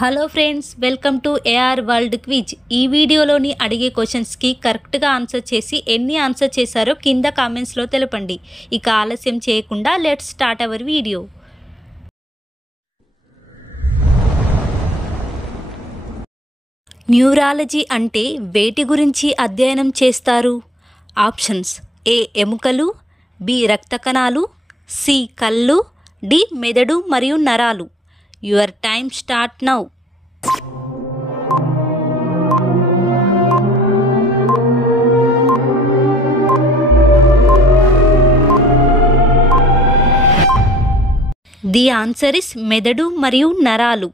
Hello friends, welcome to AR world quiz. ఈ వీడియోలోని అడిగే క్వశ్చన్స్కి కరెక్ట్గా ఆన్సర్ చేసి ఎన్ని ఆన్సర్ చేశారో కింద కామెంట్స్లో తెలపండి. ఇక ఆలస్యం చేయకుండా let's start our video. Neurology అంటే వేటి గురించి అధ్యయనం చేస్తారు? ఆప్షన్స్: ఏ ఎముకలు, బి రక్త కణాలు, సి కళ్ళు, డి మెదడు మరియు నరాలు. Your time start now. The answer is మెదడు మరియు నరాలు.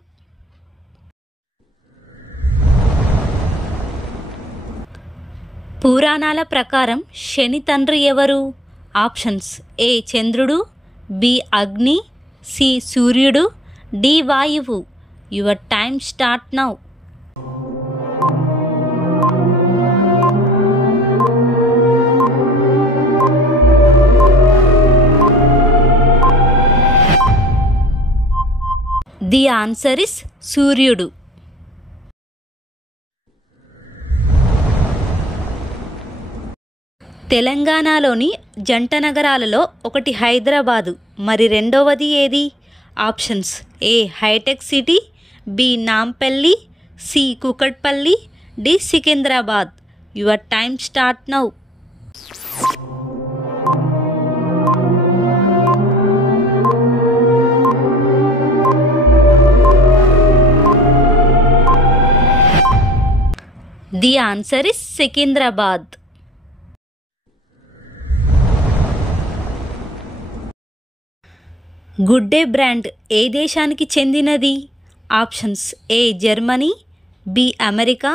పురాణాల ప్రకారం శని తండ్రి ఎవరు? ఆప్షన్స్: ఏ చంద్రుడు, బి అగ్ని, సి సూర్యుడు, డి వాయువు. Your time start now. The answer is సూర్యుడు. తెలంగాణలోని జంట నగరాలలో ఒకటి హైదరాబాదు, మరి రెండవది ఏది? Options: A hitech city, B Nampally, C Kukatpally, D Secunderabad. Your time start now. The answer is Secunderabad. Good Day brand ఏ దేశానికి చెందినది? Options: A Germany, B America,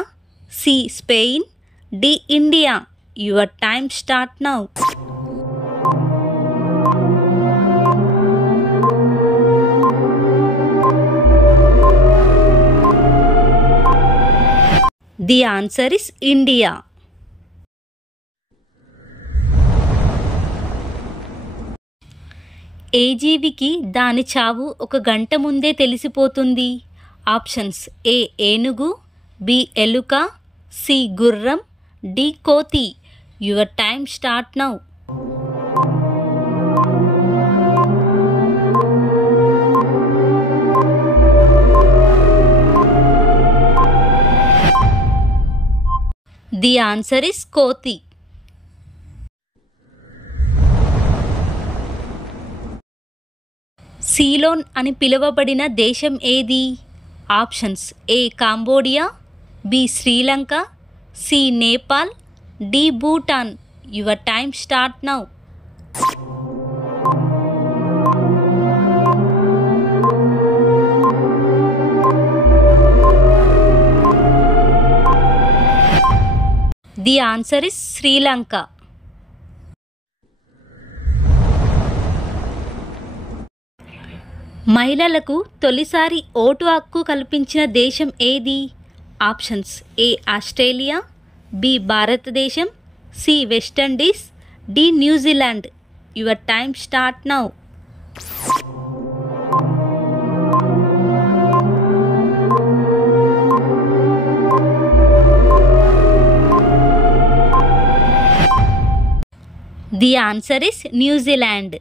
C Spain, D India. Your time start now. The answer is India. ఏ జీవికి దాని చావు ఒక గంట ముందే తెలిసిపోతుంది? ఆప్షన్స్: ఏ ఏనుగు, బి ఎలుక, సి గుర్రం, డి కోతి. Your time start now. The answer is కోతి. సీలోన్ అని పిలువబడిన దేశం ఏది? Options: A Cambodia, B Sri Lanka, C Nepal, D Bhutan. Your time start now. The answer is Sri Lanka. మహిళలకు తొలిసారి ఓటు హక్కు కల్పించిన దేశం ఏది? ఆప్షన్స్: ఏ ఆస్ట్రేలియా, బి భారతదేశం, C West Indies, D New Zealand. Your time start now. The answer is New Zealand.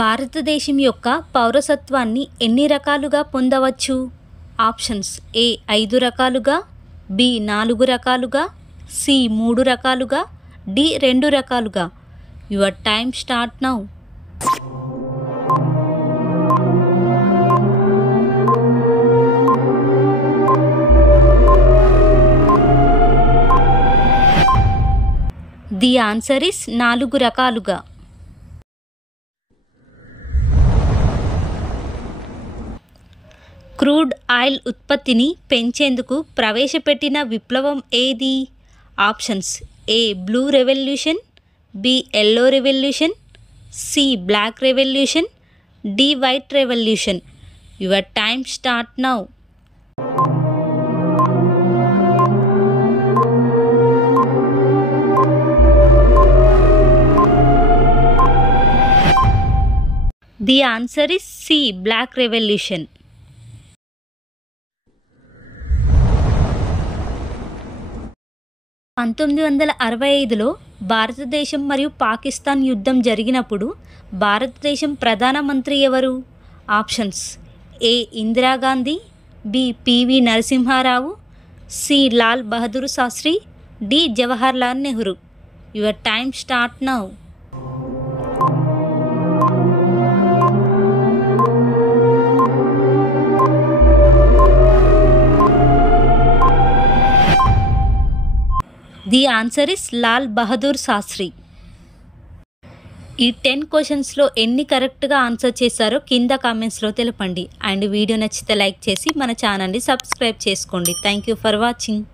భారతదేశం యొక్క పౌరసత్వాన్ని ఎన్ని రకాలుగా పొందవచ్చు? ఆప్షన్స్: ఏ 5 రకాలుగా, బి 4 రకాలుగా, సి 3 రకాలుగా, డి 2 రకాలుగా. Your time start now. The answer is 4 రకాలుగా. క్రూడ్ ఆయిల్ ఉత్పత్తిని పెంచేందుకు ప్రవేశపెట్టిన విప్లవం ఏది? Options: A blue revolution, B yellow revolution, C black revolution, D white revolution. Your time start now. The answer is C black revolution. 1965లో భారతదేశం మరియు పాకిస్తాన్ యుద్ధం జరిగినప్పుడు భారతదేశం ప్రధానమంత్రి ఎవరు? Options A Indira Gandhi, B PV Narasimha Rao, C Lal Bahadur Sastry, D Jawaharlal Nehru. Your time start now. The answer is Lal Bahadur Shastri. ఈ 10 క్వశ్చన్స్లో ఎన్ని కరెక్ట్గా ఆన్సర్ చేశారో కింద కామెంట్స్లో తెలపండి. అండ్ వీడియో నచ్చితే లైక్ చేసి మన ఛానల్ని సబ్స్క్రైబ్ చేసుకోండి. Thank you for watching.